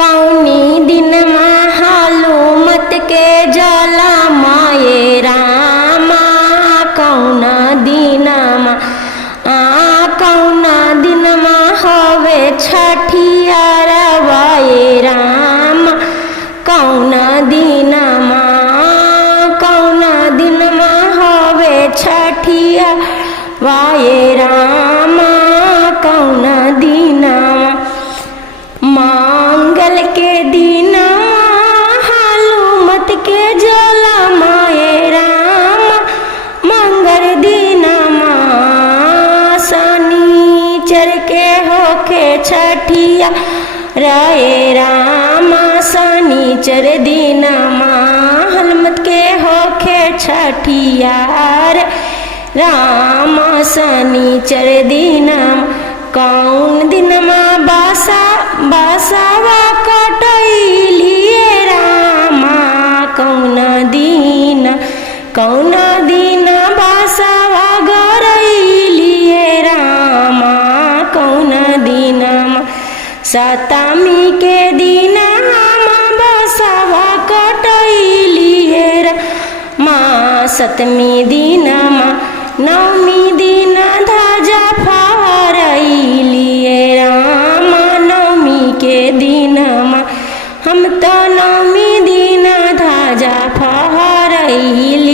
कौनी दिन हालूमत के जला माये रामा कौना दिनमा कौना दिनमा हवे छठियारवाये राम कौना दिनमा हवे छठिया वाये राम कौना दिनमा मंगल के दिनमा हालूमत के जला माये राम मंगल दिनमा शनिचर के होखे छठिया राये राम शनिचर दिनमा हालूमत के होखे छठिया राम शनिचर दिनमा कौन दिनमा बासावा कटैलिए रामा कौना दिन बासावा गरैलिए रामा कौना दिनमा सतमी के दिनमा बासावा कटैलिए रामा सतमी दिनमा नवमी दिन ध्वजा फहरैलिए रामा नवमी के दिनमा हम तो नवमी दिन ध्वजा फहरैलिए